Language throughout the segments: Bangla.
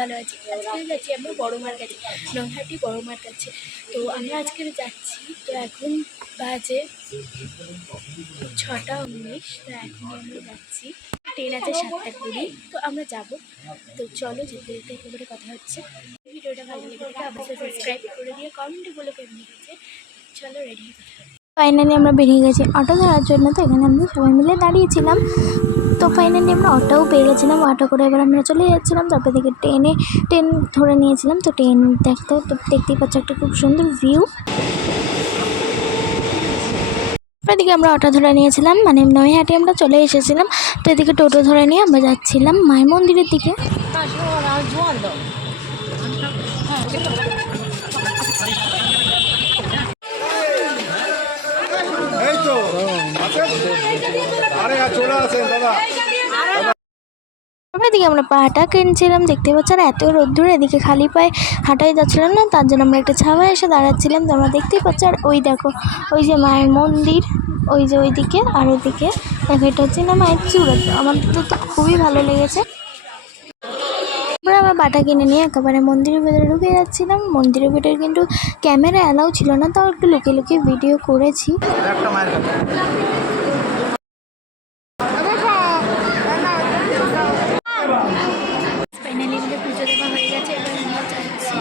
ভালো আছি। আজকে যাচ্ছি আমরা বড় মার কাছে, নৈহাটি বড় মার কাছে। তো আমরা আজকে যাচ্ছি। তো এখন বাজে 6:19। তো এখন আমরা যাচ্ছি, ট্রেন আছে 7:20। তো আমরা যাব। তো চলো যেতে যেতে একেবারে কথা হচ্ছে। ভিডিওটা ভালো লেগে থাকে অবশ্যই সাবস্ক্রাইব করে দিয়ে কমেন্টে বলে কেমন লেগেছে। চলো রেডি হয়ে কথা। ফাইনালি আমরা বেরিয়ে গেছি অটো ধরার জন্য। তো এখানে আমরা সবাই মিলে দাঁড়িয়েছিলাম। তো ফাইনালি আমরা অটোও পেয়ে গেছিলাম। অটো করে এবার আমরা চলে যাচ্ছিলাম। তারপর থেকে ট্রেন ধরে নিয়েছিলাম। তো ট্রেন দেখতেই পাচ্ছি একটা খুব সুন্দর ভিউ। এদিকে আমরা অটো ধরে নিয়েছিলাম, মানে নৈহাটি আমরা চলে এসেছিলাম। তো এদিকে টোটো ধরে নিয়ে আমরা যাচ্ছিলাম মায়ের মন্দিরের দিকে। এদিকে আমরা পাটা কিনছিলাম, দেখতে পাচ্ছি। আর এত রোদ্দুর, এদিকে খালি পায়ে হাঁটাই যাচ্ছিলাম না, তার জন্য আমরা একটা ছাওয়ায় এসে দাঁড়াচ্ছিলাম। তো আমরা দেখতেই পাচ্ছি। আর ওই দেখো, ওই যে মায়ের মন্দির, ওই যে ওইদিকে। আর ওইদিকে দেখো, এটা হচ্ছে না মায়ের চূড়া। আমাদের তো খুবই ভালো লেগেছে। তারপরে আমরা পাটা কিনে নিয়ে একেবারে মন্দিরের ভেতরে ঢুকে যাচ্ছিলাম। মন্দিরের ভেতরে কিন্তু ক্যামেরা অ্যালাউ ছিল না, তাও একটু লুকিয়ে লুকিয়ে ভিডিও করেছি। ফাইনালি আমাদের পুজো দেওয়া হয়ে গেছে। এবার আমরা যাচ্ছি।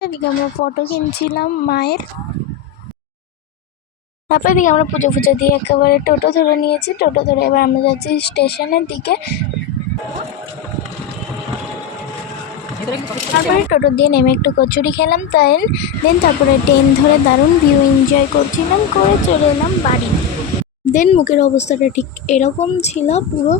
এদিকে আমরা ফটো কিনছিলাম মায়ের। তারপরে দিকে আমরা পুজো দিয়ে একেবারে টোটো ধরে নিয়েছি। টোটো ধরে এবার আমরা যাচ্ছি স্টেশনের দিকে। তারপরে টোটো দিয়ে নেমে একটু কচুরি খেলাম। তারপরে ট্রেন ধরে দারুণ ভিউ এনজয় করছিলাম, করে চলে এলাম বাড়ি। মুখের অবস্থাটা ঠিক এরকম ছিল পুরো।